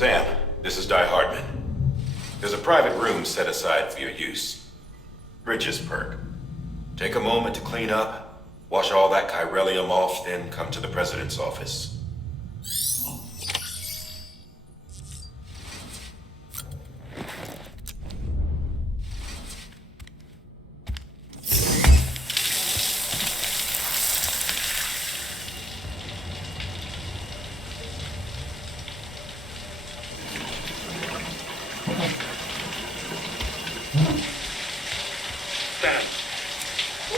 Sam, this is Di Hardman. There's a private room set aside for your use. Bridges perk. Take a moment to clean up, wash all that chiralium off, then come to the President's office.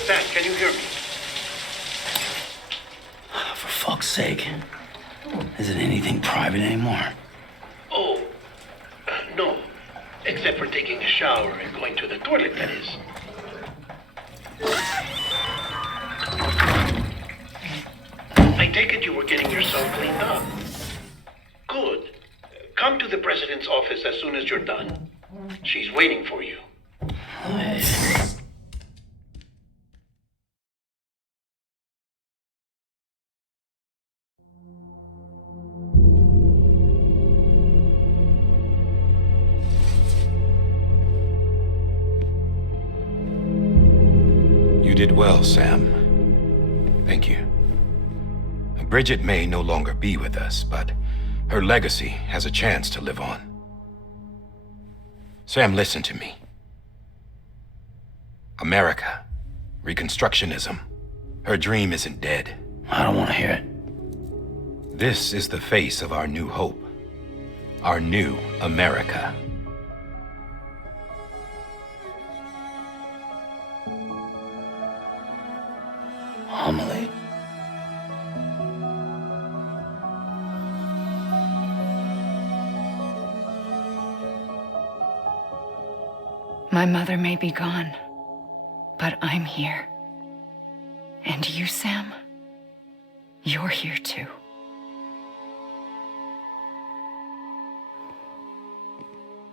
Sam, can you hear me? For fuck's sake. Isn't anything private anymore? Oh, no. Except for taking a shower and going to the toilet, that is. I take it you were getting yourself cleaned up. Good. Come to the President's office as soon as you're done. She's waiting for you. You did well, Sam. Thank you. Bridget may no longer be with us, but her legacy has a chance to live on. Sam, listen to me. America, Reconstructionism, her dream isn't dead. I don't want to hear it. This is the face of our new hope, our new America. Amelie. My mother may be gone, but I'm here. And you, Sam, you're here too.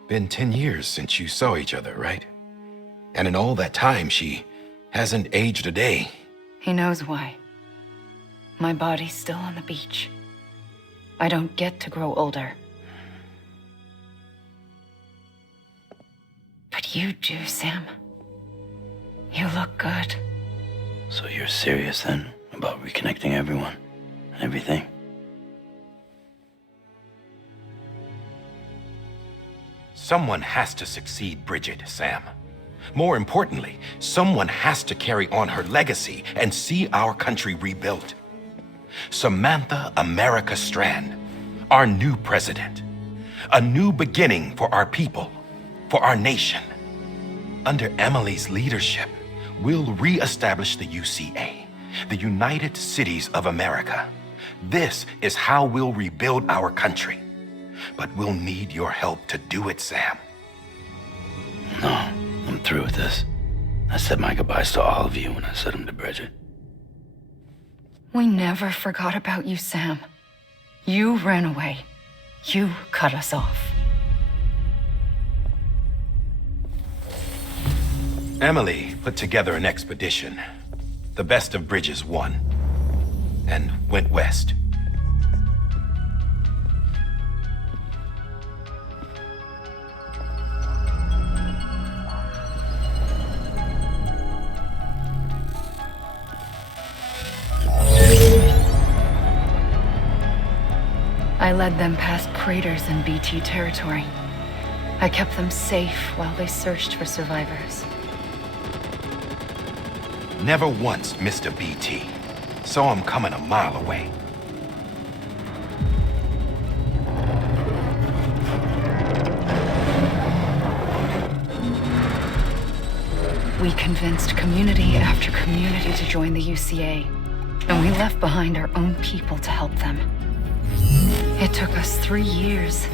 Been 10 years since you saw each other, right? And in all that time, she hasn't aged a day. He knows why. My body's still on the beach. I don't get to grow older. But you do, Sam. You look good. So you're serious then about reconnecting everyone and everything? Someone has to succeed Bridget, Sam. More importantly, someone has to carry on her legacy and see our country rebuilt. Samantha America Strand, our new president. A new beginning for our people, for our nation. Under Amelie's leadership, we'll re-establish the UCA, the United Cities of America. This is how we'll rebuild our country. But we'll need your help to do it, Sam. No, I'm through with this. I said my goodbyes to all of you when I said them to Bridget. We never forgot about you, Sam. You ran away. You cut us off. Amelie put together an expedition. The best of Bridges won, and went west. I led them past craters in BT territory. I kept them safe while they searched for survivors. Never once missed a BT. Saw him coming a mile away. We convinced community after community to join the UCA, and we left behind our own people to help them. It took us 3 years,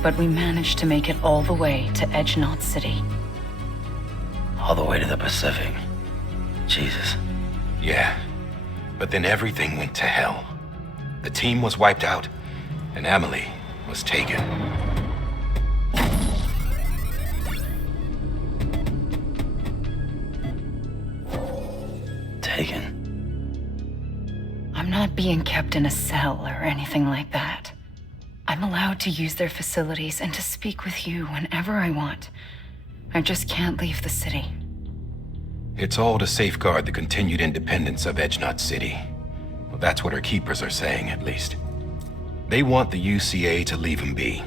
but we managed to make it all the way to Edge Knot City. All the way to the Pacific. Jesus. Yeah, but then everything went to hell. The team was wiped out, and Amelie was taken. Taken? I'm not being kept in a cell or anything like that. I'm allowed to use their facilities and to speak with you whenever I want. I just can't leave the city. It's all to safeguard the continued independence of Edgenot City. Well, that's what her keepers are saying, at least. They want the UCA to leave him be.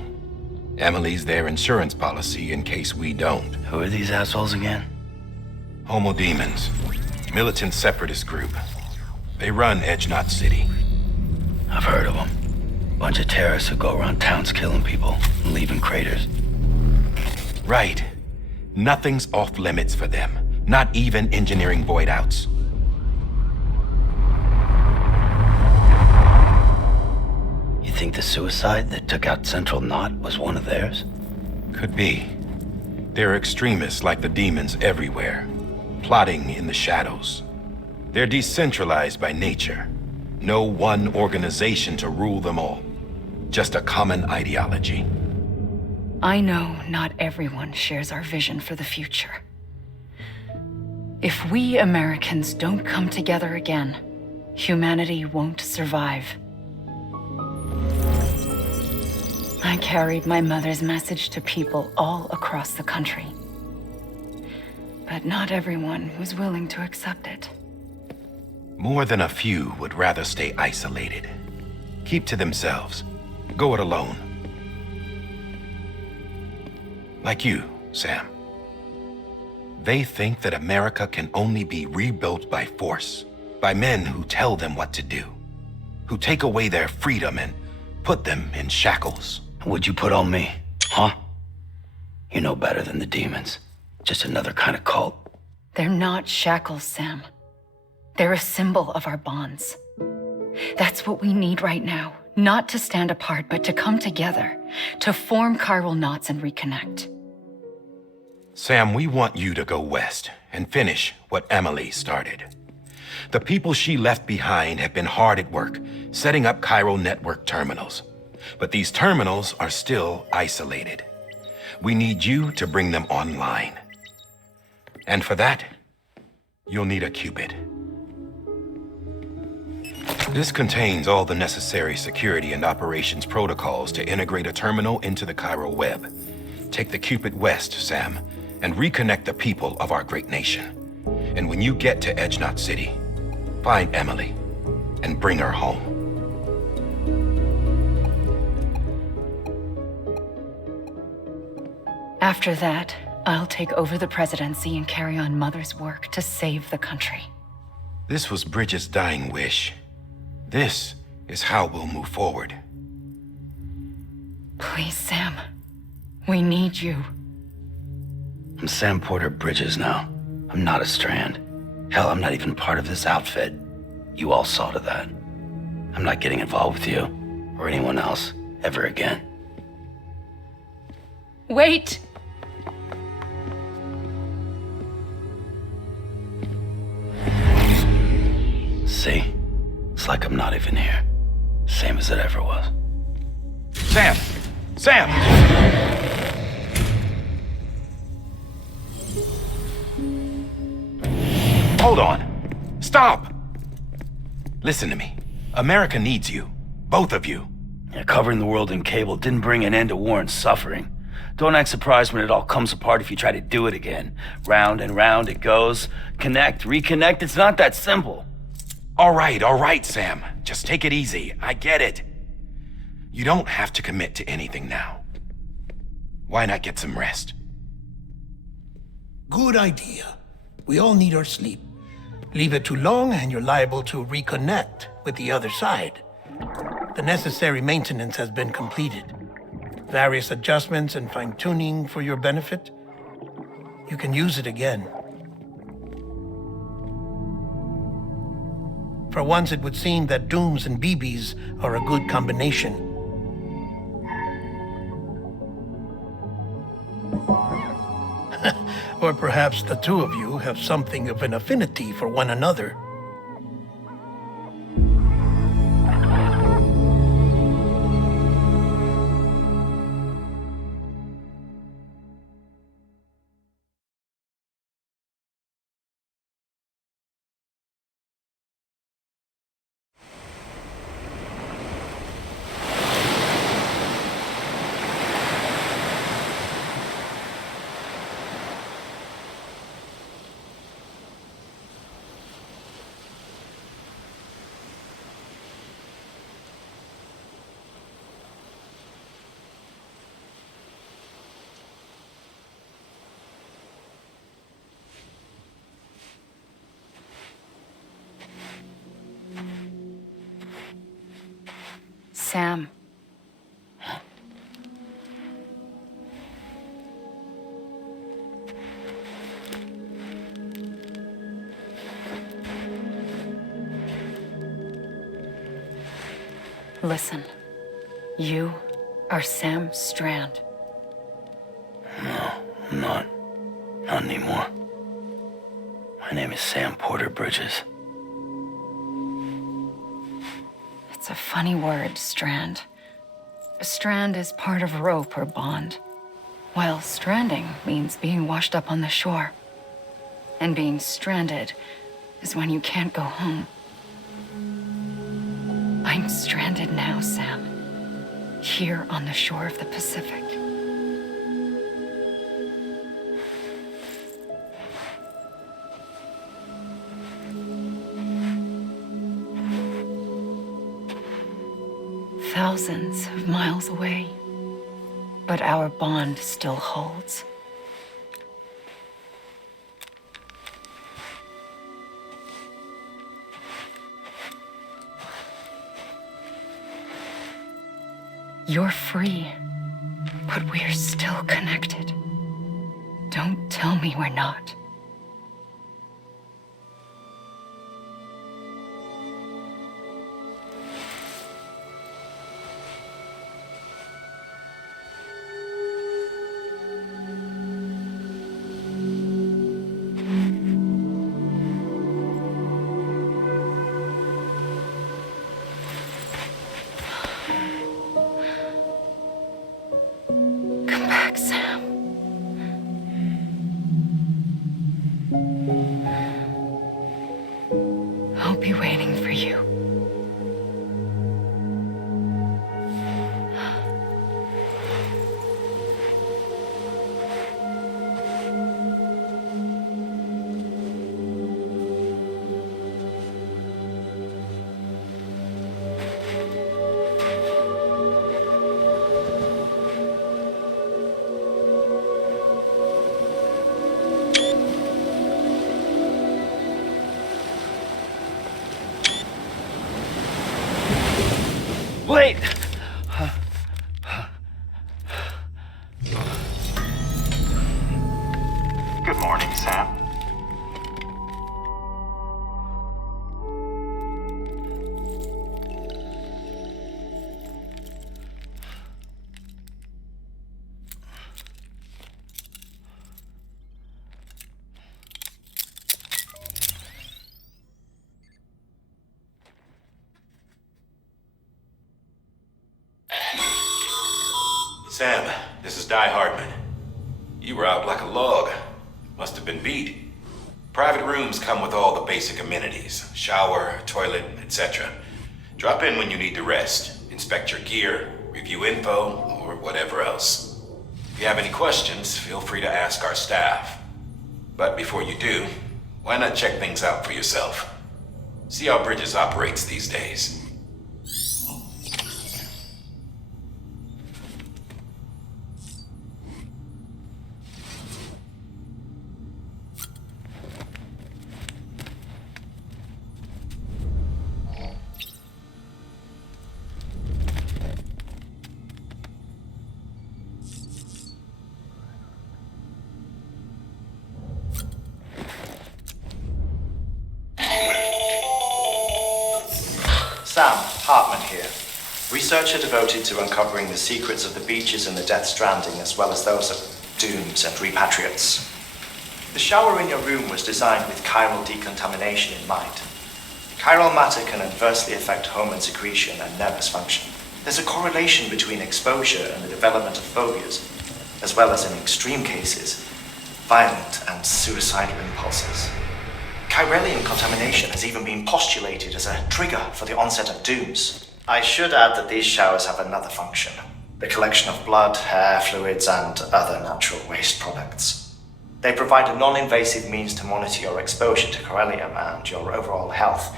Amelie's their insurance policy in case we don't. Who are these assholes again? Homo Demons. Militant separatist group. They run Edgenot City. I've heard of them. Bunch of terrorists who go around towns killing people and leaving craters. Right. Nothing's off limits for them. Not even engineering void outs. You think the suicide that took out Central Knot was one of theirs? Could be. There are extremists like the demons everywhere, plotting in the shadows. They're decentralized by nature. No one organization to rule them all. Just a common ideology. I know not everyone shares our vision for the future. If we Americans don't come together again, humanity won't survive. I carried my mother's message to people all across the country. But not everyone was willing to accept it. More than a few would rather stay isolated. Keep to themselves. Go it alone. Like you, Sam. They think that America can only be rebuilt by force, by men who tell them what to do, who take away their freedom and put them in shackles. What'd you put on me, huh? You know better than the demons. Just another kind of cult. They're not shackles, Sam. They're a symbol of our bonds. That's what we need right now. Not to stand apart, but to come together, to form chiral knots and reconnect. Sam, we want you to go west and finish what Amelie started. The people she left behind have been hard at work, setting up chiral network terminals. But these terminals are still isolated. We need you to bring them online. And for that, you'll need a Cupid. This contains all the necessary security and operations protocols to integrate a terminal into the chiral web. Take the Cupid west, Sam, and reconnect the people of our great nation. And when you get to Edgenot City, find Amelie and bring her home. After that, I'll take over the presidency and carry on Mother's work to save the country. This was Bridget's dying wish. This is how we'll move forward. Please, Sam. We need you. I'm Sam Porter Bridges now. I'm not a Strand. Hell, I'm not even part of this outfit. You all saw to that. I'm not getting involved with you or anyone else ever again. Wait! See? It's like I'm not even here. Same as it ever was. Sam! Sam! Hold on. Stop! Listen to me. America needs you. Both of you. Yeah, covering the world in cable didn't bring an end to war and suffering. Don't act surprised when it all comes apart if you try to do it again. Round and round it goes. Connect, reconnect, it's not that simple. All right, Sam. Just take it easy. I get it. You don't have to commit to anything now. Why not get some rest? Good idea. We all need our sleep. Leave it too long and you're liable to reconnect with the other side. The necessary maintenance has been completed. Various adjustments and fine-tuning for your benefit. You can use it again. For once, it would seem that Dooms and BBs are a good combination. Or perhaps the two of you have something of an affinity for one another. Sam. Listen, you are Sam Strand. No, I'm not. Not anymore. My name is Sam Porter Bridges. It's a funny word, Strand. A strand is part of rope or bond, while stranding means being washed up on the shore. And being stranded is when you can't go home. I'm stranded now, Sam. Here on the shore of the Pacific. Thousands of miles away. But our bond still holds. You're free, but we're still connected. Don't tell me we're not. Come back, Sam. I'll be waiting for you. Wait! Good morning, Sam. Sam, this is Di Hardman. You were out like a log. Must have been beat. Private rooms come with all the basic amenities. Shower, toilet, etc. Drop in when you need to rest. Inspect your gear, review info, or whatever else. If you have any questions, feel free to ask our staff. But before you do, why not check things out for yourself? See how Bridges operates these days. Sam, Hartman here. Researcher devoted to uncovering the secrets of the beaches and the Death Stranding, as well as those of dooms and repatriates. The shower in your room was designed with chiral decontamination in mind. Chiral matter can adversely affect hormone secretion and nervous function. There's a correlation between exposure and the development of phobias, as well as in extreme cases, violent and suicidal impulses. Chiralian contamination has even been postulated as a trigger for the onset of dooms. I should add that these showers have another function: the collection of blood, hair, fluids, and other natural waste products. They provide a non-invasive means to monitor your exposure to chiralium and your overall health,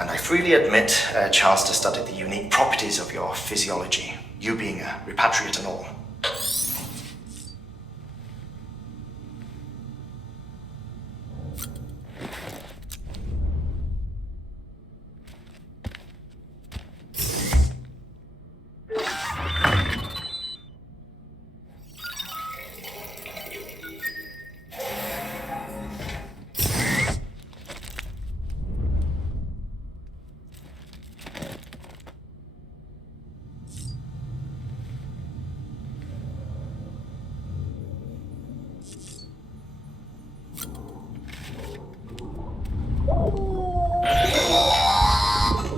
and I freely admit a chance to study the unique properties of your physiology, you being a repatriate and all.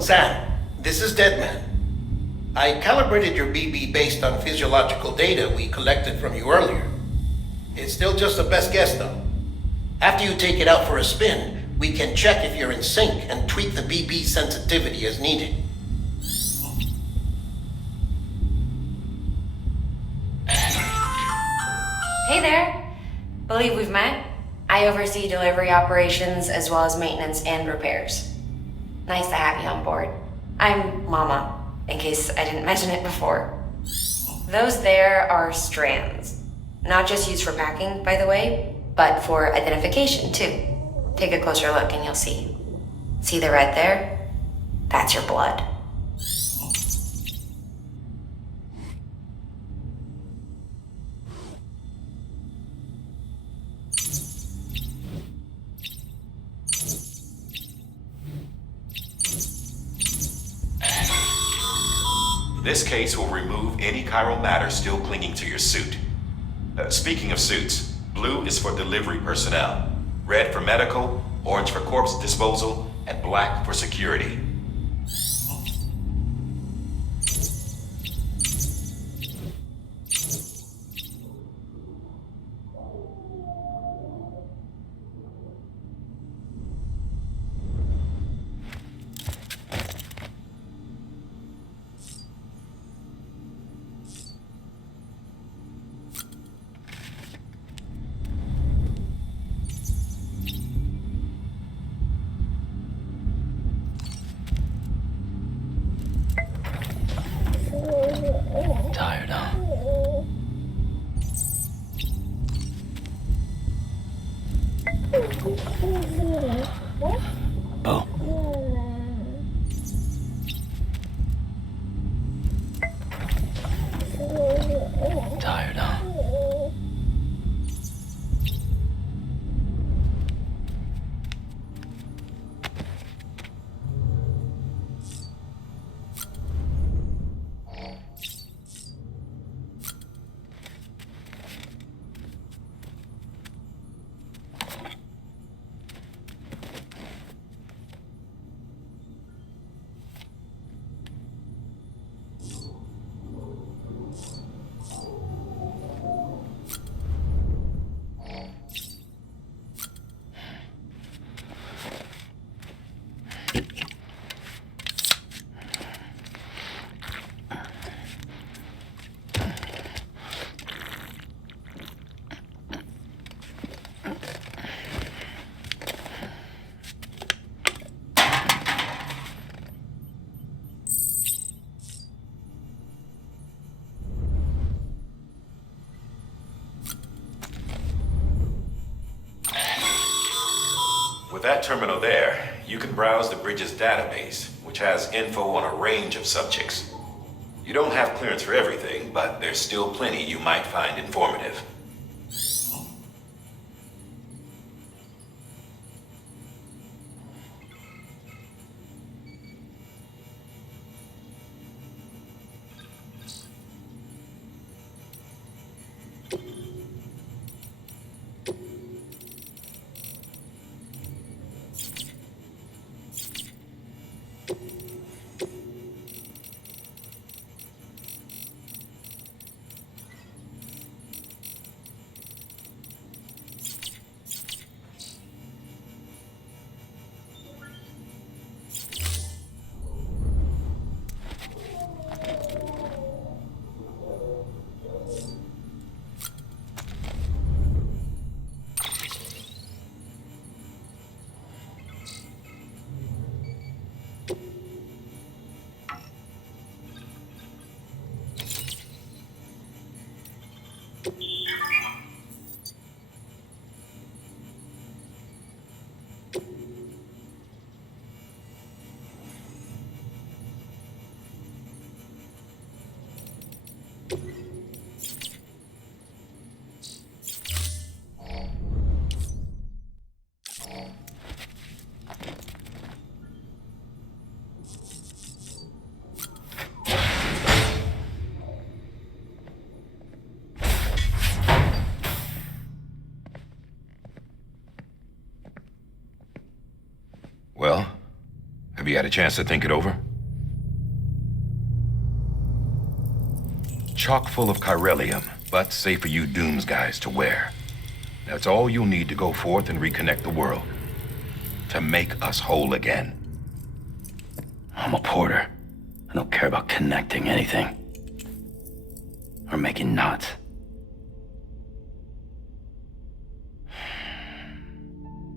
Sam, this is Deadman. I calibrated your BB based on physiological data we collected from you earlier. It's still just a best guess, though. After you take it out for a spin, we can check if you're in sync and tweak the BB sensitivity as needed. Hey there. Believe we've met. I oversee delivery operations as well as maintenance and repairs. Nice to have you on board. I'm Mama, in case I didn't mention it before. Those there are strands. Not just used for packing, by the way, but for identification too. Take a closer look and you'll see. See the red there? That's your blood. This case will remove any chiral matter still clinging to your suit. Speaking of suits, blue is for delivery personnel, red for medical, orange for corpse disposal, and black for security. Tired, huh? Bo. Tired, huh? With that terminal there, you can browse the bridge's database, which has info on a range of subjects. You don't have clearance for everything, but there's still plenty you might find informative. Have you had a chance to think it over? Chock full of chiralium, but safe for you Dooms guys to wear. That's all you'll need to go forth and reconnect the world. To make us whole again. I'm a porter. I don't care about connecting anything. Or making knots.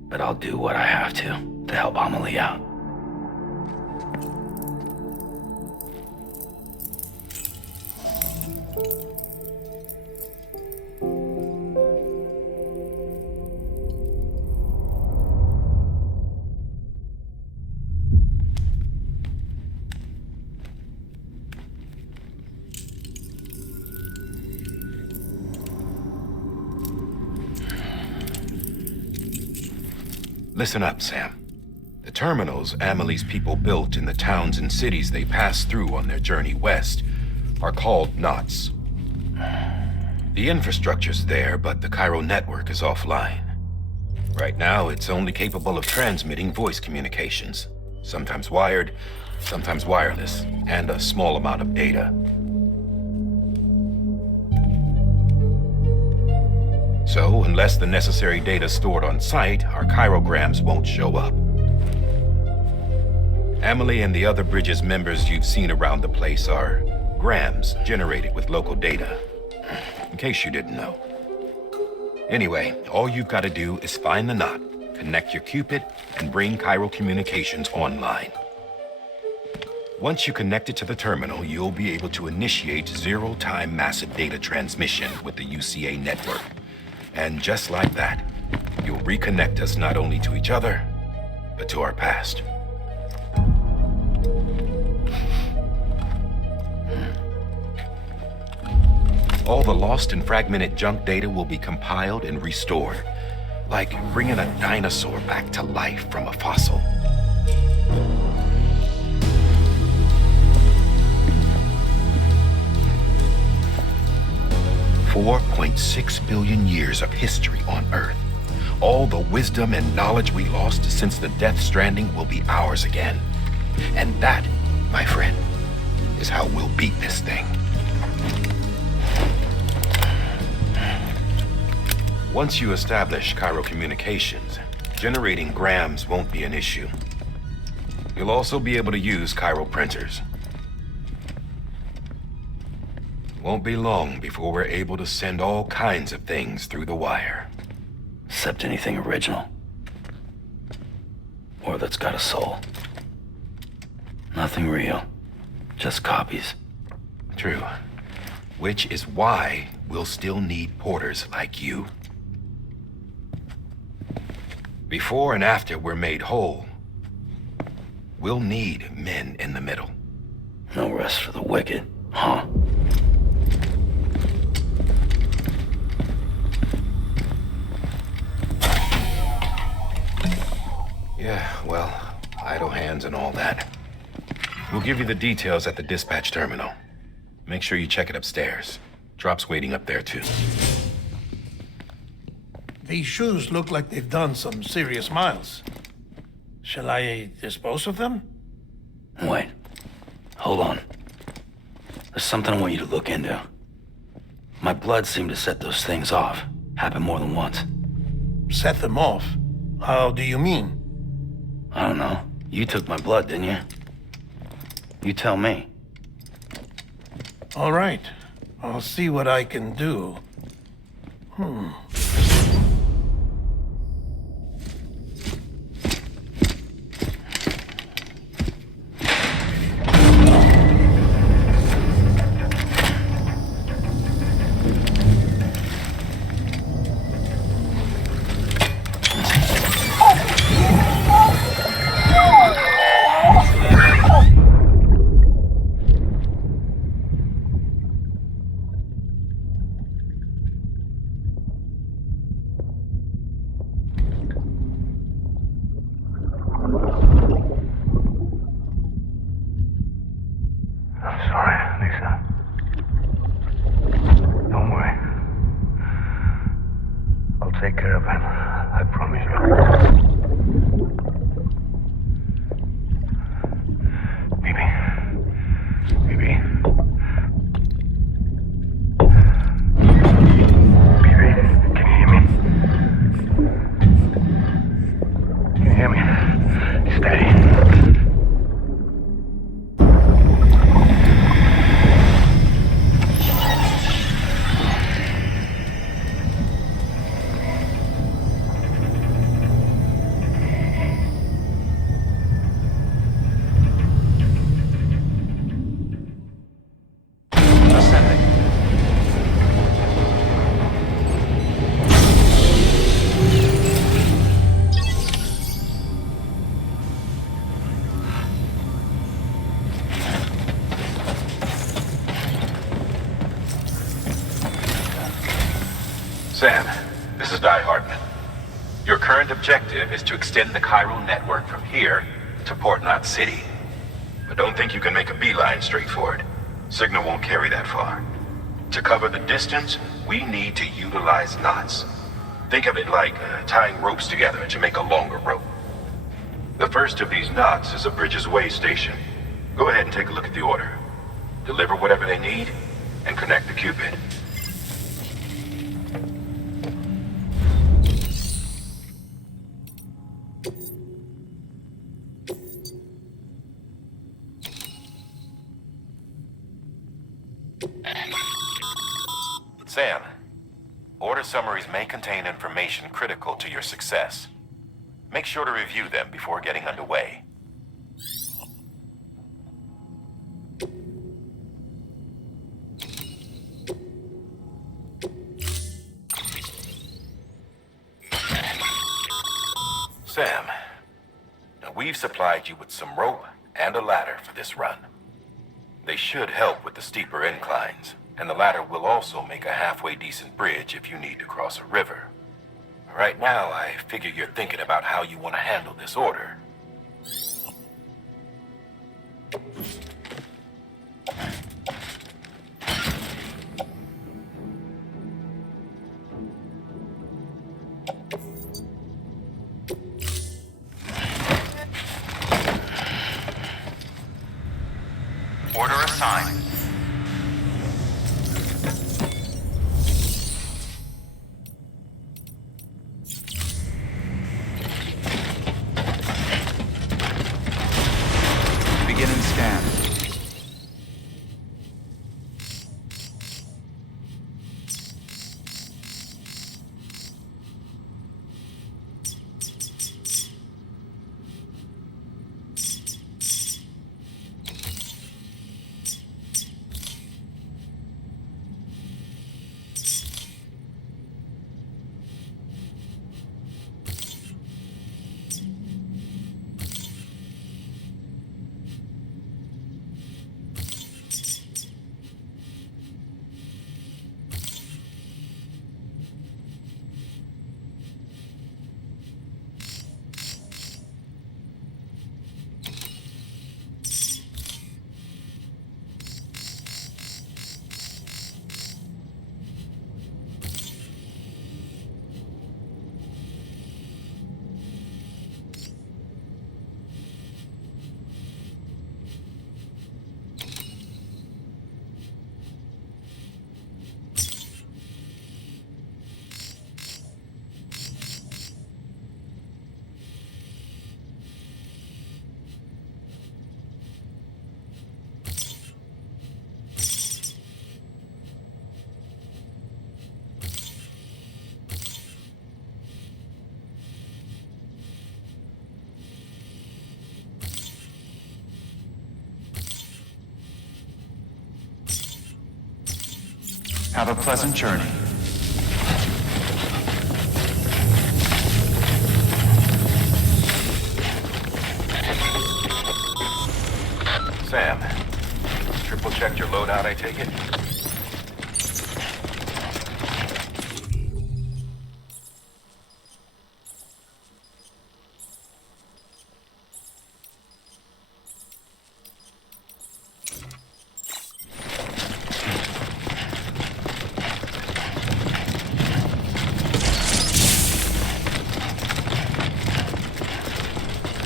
But I'll do what I have to help Amelie out. Listen up, Sam. The terminals Amelie's people built in the towns and cities they passed through on their journey west are called knots. The infrastructure's there, but the Cairo network is offline. Right now, it's only capable of transmitting voice communications, sometimes wired, sometimes wireless, and a small amount of data. So, unless the necessary data is stored on site, our chirograms won't show up. Amelie and the other Bridges members you've seen around the place are grams generated with local data. In case you didn't know. Anyway, all you've got to do is find the knot, connect your Cupid, and bring Cairo communications online. Once you connect it to the terminal, you'll be able to initiate zero-time massive data transmission with the UCA network. And just like that, you'll reconnect us not only to each other, but to our past. All the lost and fragmented junk data will be compiled and restored, like bringing a dinosaur back to life from a fossil. $4.6 billion years of history on Earth. All the wisdom and knowledge we lost since the Death Stranding will be ours again. And that, my friend, is how we'll beat this thing. Once you establish Cairo communications, generating grams won't be an issue. You'll also be able to use Cairo printers. Won't be long before we're able to send all kinds of things through the wire. Except anything original. Or that's got a soul. Nothing real. Just copies. True. Which is why we'll still need porters like you. Before and after we're made whole, we'll need men in the middle. No rest for the wicked, huh? Yeah, well, idle hands and all that. We'll give you the details at the dispatch terminal. Make sure you check it upstairs. Drop's waiting up there, too. These shoes look like they've done some serious miles. Shall I dispose of them? Wait. Hold on. There's something I want you to look into. My blood seemed to set those things off. Happened more than once. Set them off? How do you mean? I don't know. You took my blood, didn't you? You tell me. All right. I'll see what I can do. Sam, this is Di Hartman. Your current objective is to extend the chiral network from here to Port Knot City. But don't think you can make a beeline straight for it. Signal won't carry that far. To cover the distance, we need to utilize knots. Think of it like tying ropes together to make a longer rope. The first of these knots is a Bridges Way station. Go ahead and take a look at the order. Deliver whatever they need, and connect the Cupid. Sam, order summaries may contain information critical to your success. Make sure to review them before getting underway. Sam, now we've supplied you with some rope and a ladder for this run. They should help with the steeper inclines, and the ladder will also make a halfway decent bridge if you need to cross a river. Right now, I figure you're thinking about how you want to handle this order. Order assigned. Beginning scan. Have a pleasant journey. Sam, triple-checked your loadout, I take it?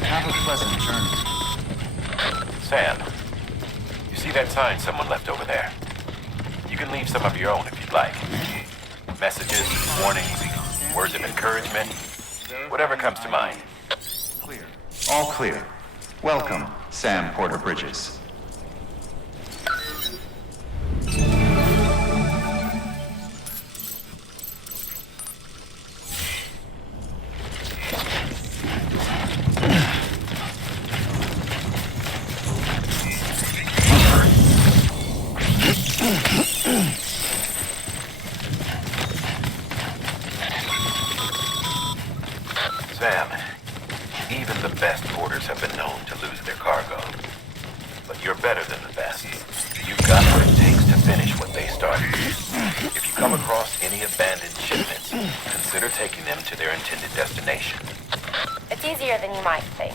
Have a pleasant journey. Sam, you see that sign someone left over there? You can leave some of your own if you'd like. Messages, warnings, words of encouragement, whatever comes to mind. Clear. All clear. Welcome, Sam Porter Bridges. Sam, even the best porters have been known to lose their cargo. But taking them to their intended destination. It's easier than you might think.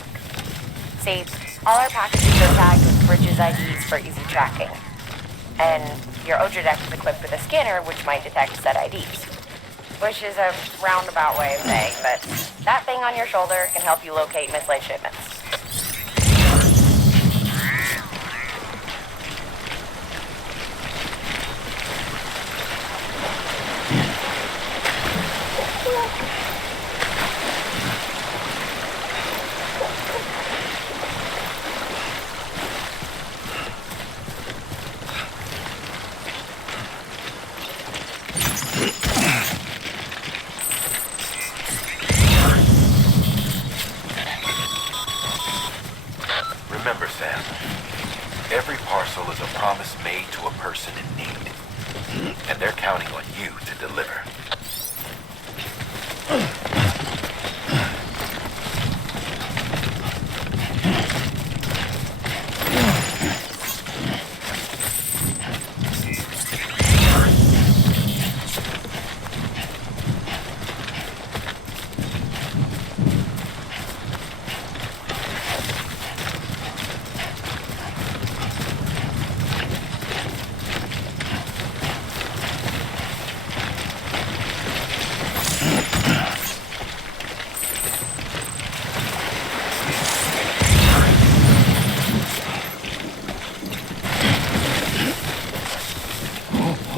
See, all our packages are tagged with Bridges IDs for easy tracking. And your Oja deck is equipped with a scanner which might detect said IDs. Which is a roundabout way of saying that that thing on your shoulder can help you locate mislaid shipments. Remember, Sam, every parcel is a promise made to a person in need. And they're counting on you to deliver.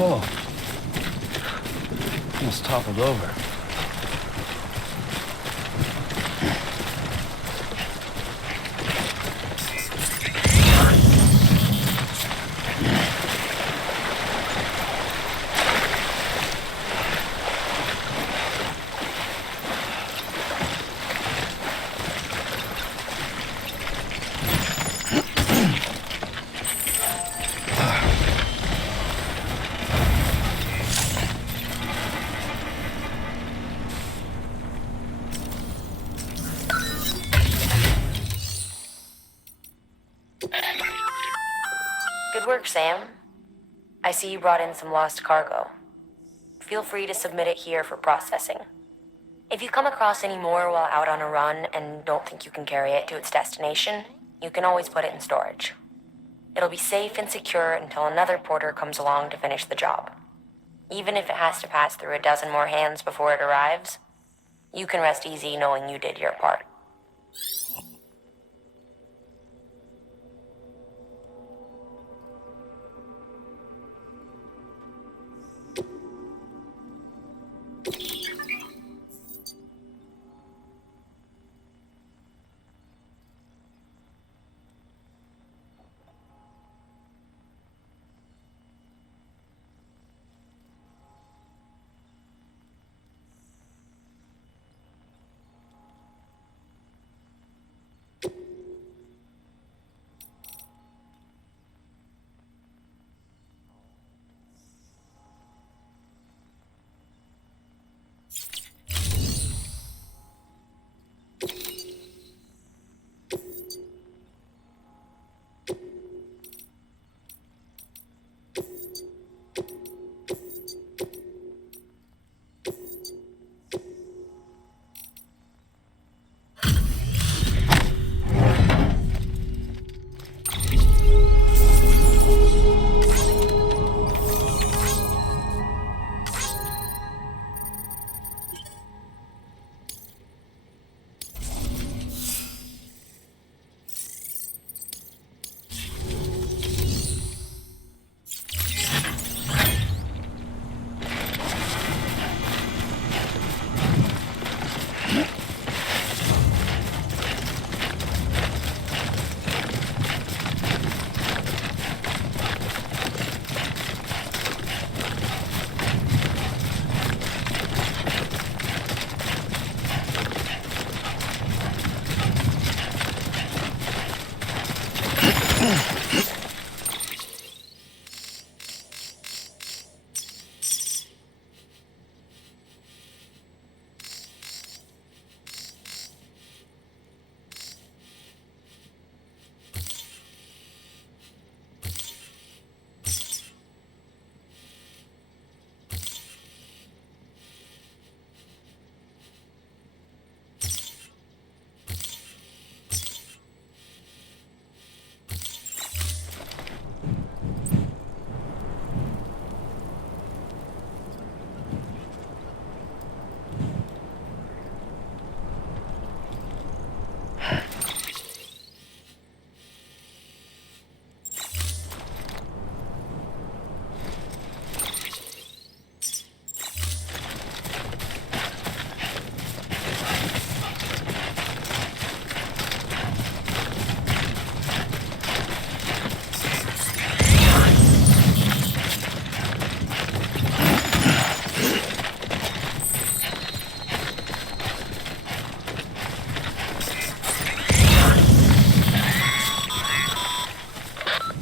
Oh, almost toppled over. Good work, Sam. I see you brought in some lost cargo. Feel free to submit it here for processing. If you come across any more while out on a run and don't think you can carry it to its destination, you can always put it in storage. It'll be safe and secure until another porter comes along to finish the job. Even if it has to pass through a dozen more hands before it arrives, you can rest easy knowing you did your part.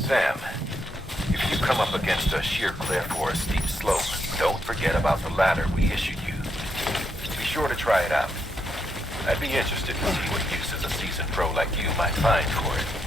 Sam, if you come up against a sheer cliff or a steep slope, don't forget about the ladder we issued you. Be sure to try it out. I'd be interested to see what uses a seasoned pro like you might find for it.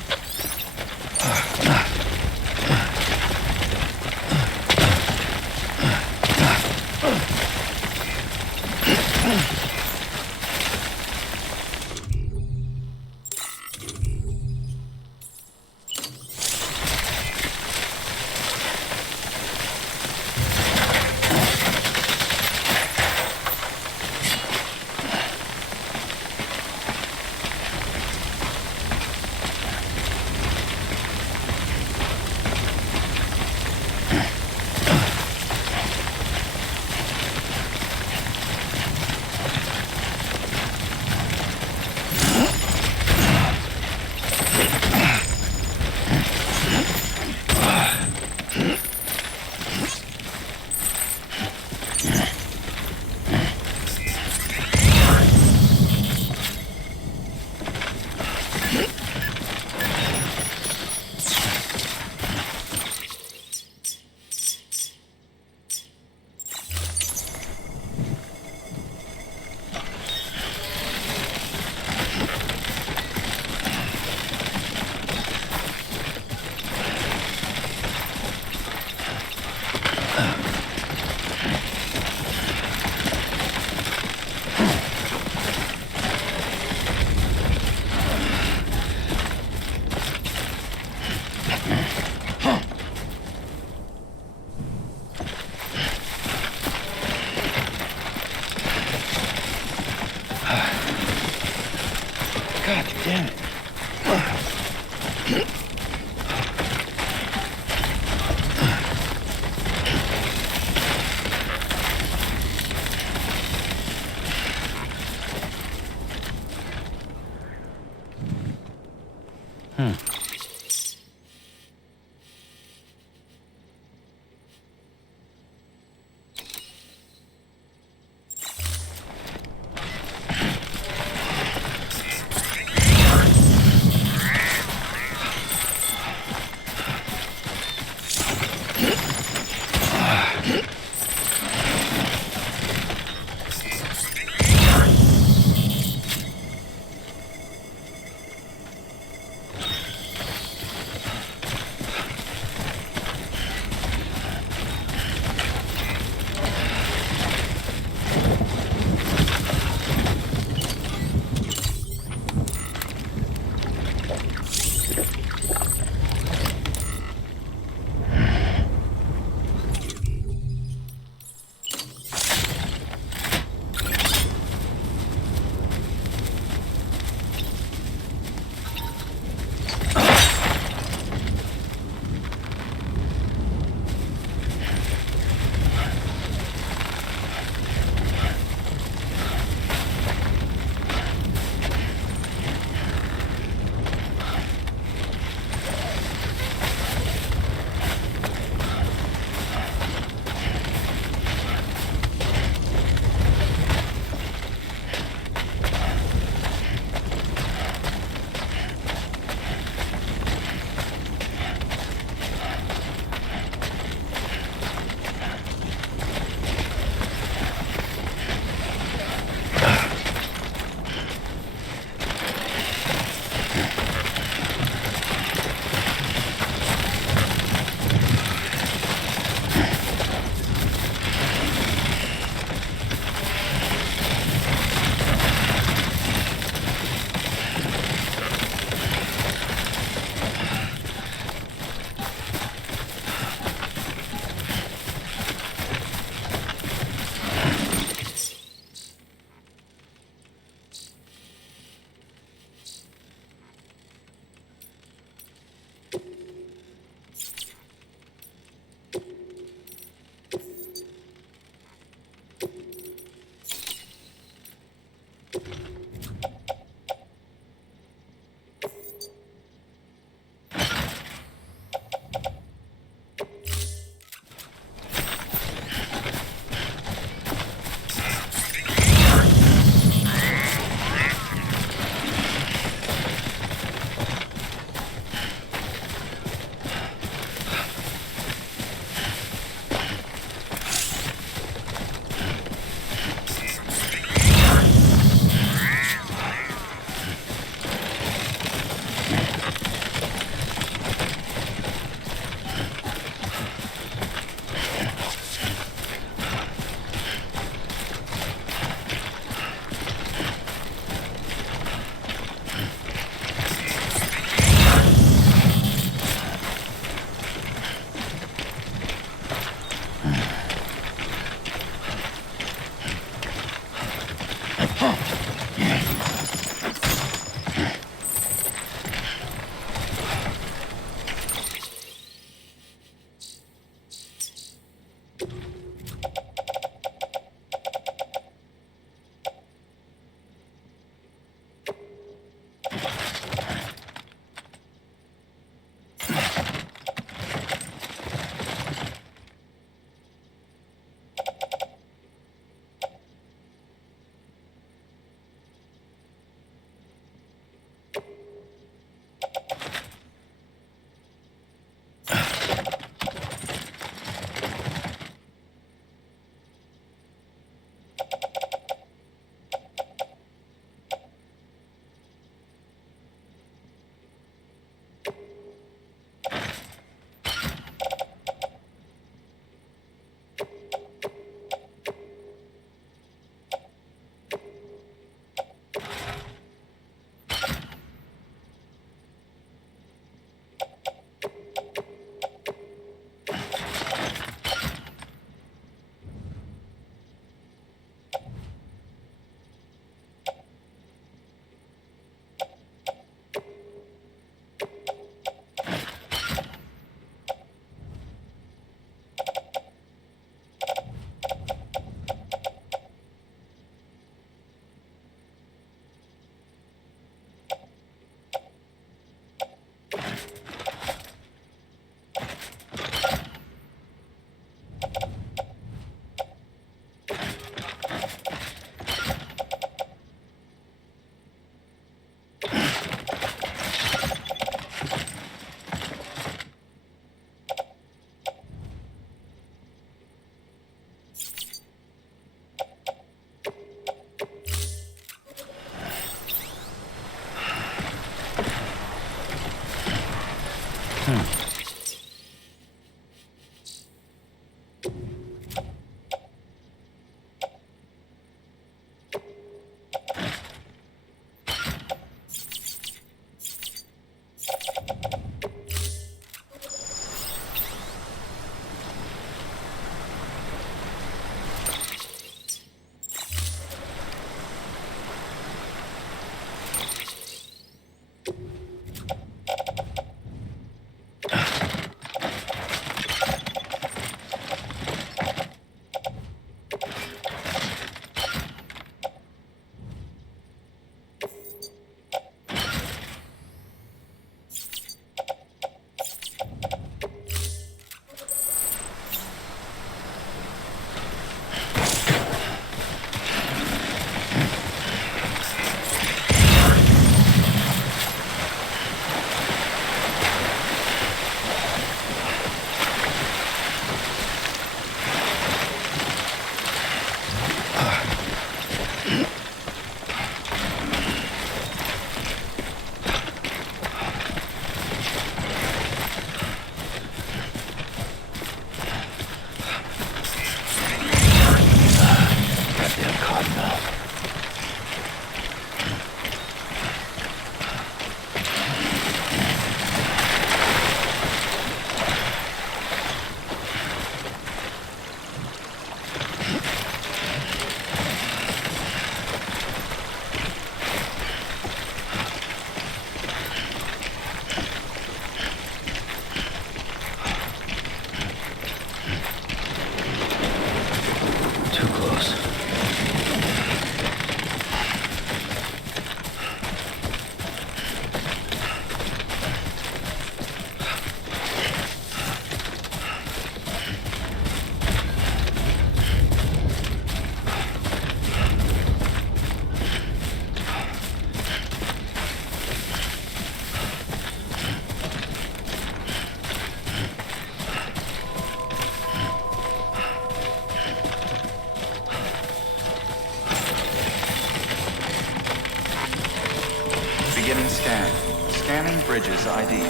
Beginning scan. Scanning Bridges ID.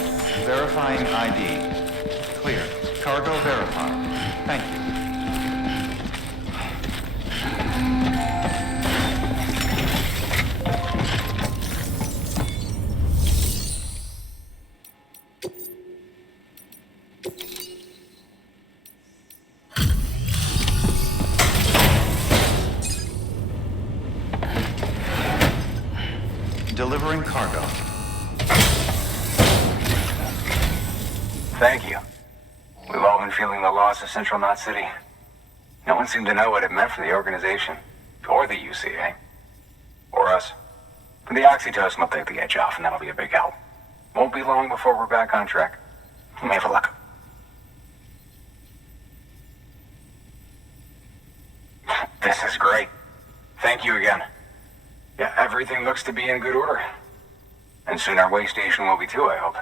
Verifying ID. Clear. Cargo verified. Thank you. Delivering cargo. Thank you. We've all been feeling the loss of Central Knot City. No one seemed to know what it meant for the organization, or the UCA, or us. But the oxytocin will take the edge off, and that'll be a big help. Won't be long before we're back on track. You may have luck. This is great. Thank you again. Yeah, everything looks to be in good order. And soon our way station will be too, I hope.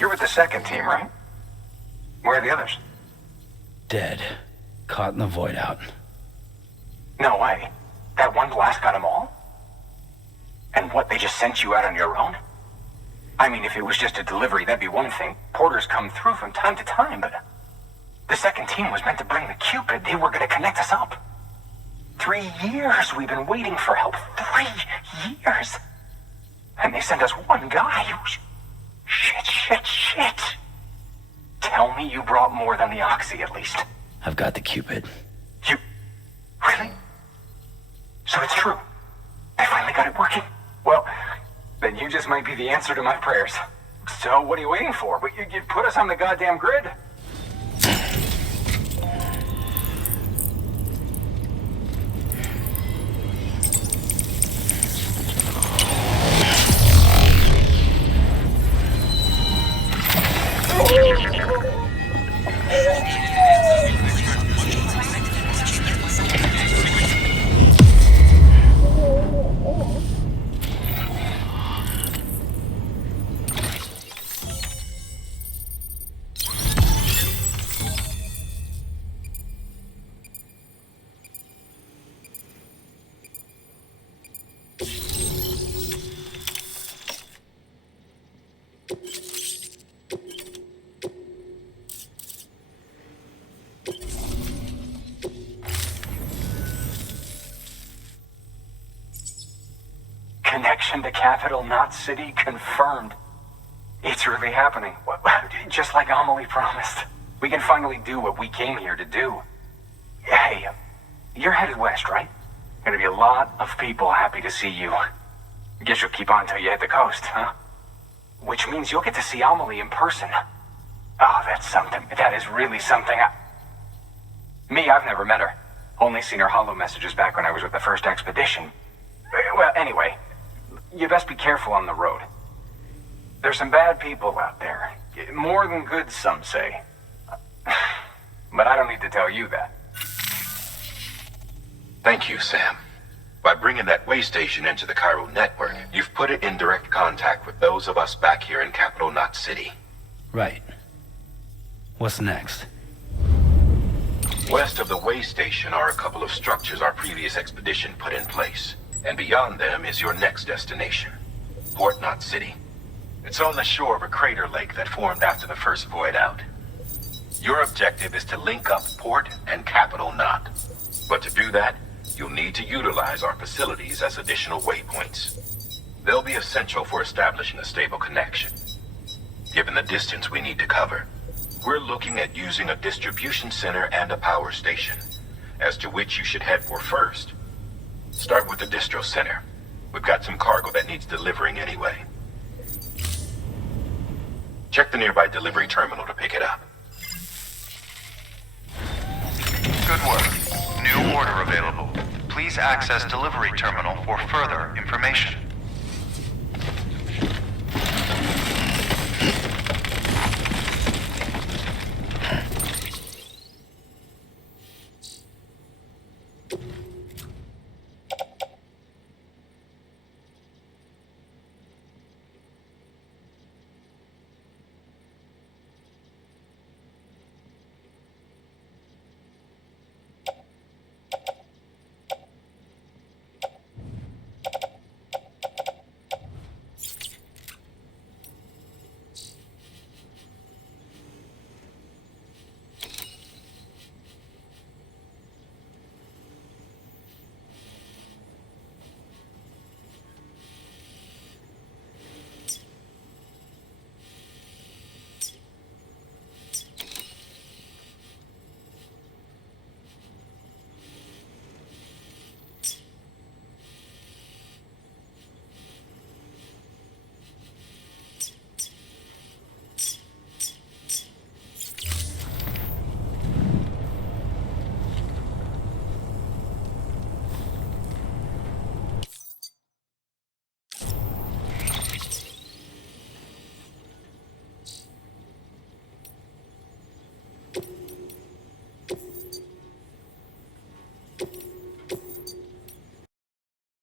You're with the second team, right? Where are the others? Dead. Caught in the void out. No way. That one blast got them all? And what, they just sent you out on your own? I mean, if it was just a delivery, that'd be one thing. Porters come through from time to time, but... The second team was meant to bring the Cupid. They were gonna connect us up. 3 years we've been waiting for help. 3 years! And they sent us one guy. Shit. Tell me you brought more than the Oxy, at least. I've got the Cupid. You... Really? So it's true. They finally got it working. Well, then you just might be the answer to my prayers. So what are you waiting for? You put us on the goddamn grid. Connection to Capital Knot City confirmed. It's really happening. Just like Amelie promised. We can finally do what we came here to do. Hey, you're headed west, right? Gonna be a lot of people happy to see you. Guess you'll keep on till you hit the coast, huh? Which means you'll get to see Amelie in person. Oh, that's something. That is really something. I've never met her. Only seen her holo messages back when I was with the first expedition. Well, anyway, you best be careful on the road. There's some bad people out there. More than good, some say. But I don't need to tell you that. Thank you, Sam. By bringing that way station into the Cairo network, you've put it in direct contact with those of us back here in Capital Knot City. Right. What's next? West of the way station are a couple of structures our previous expedition put in place. And beyond them is your next destination, Port Knot City. It's on the shore of a crater lake that formed after the first void out. Your objective is to link up Port and Capital Knot. But to do that, you'll need to utilize our facilities as additional waypoints. They'll be essential for establishing a stable connection. Given the distance we need to cover, we're looking at using a distribution center and a power station, as to which you should head for first. Start with the distro center. We've got some cargo that needs delivering anyway. Check the nearby delivery terminal to pick it up. Good work. New order available. Please access delivery terminal for further information.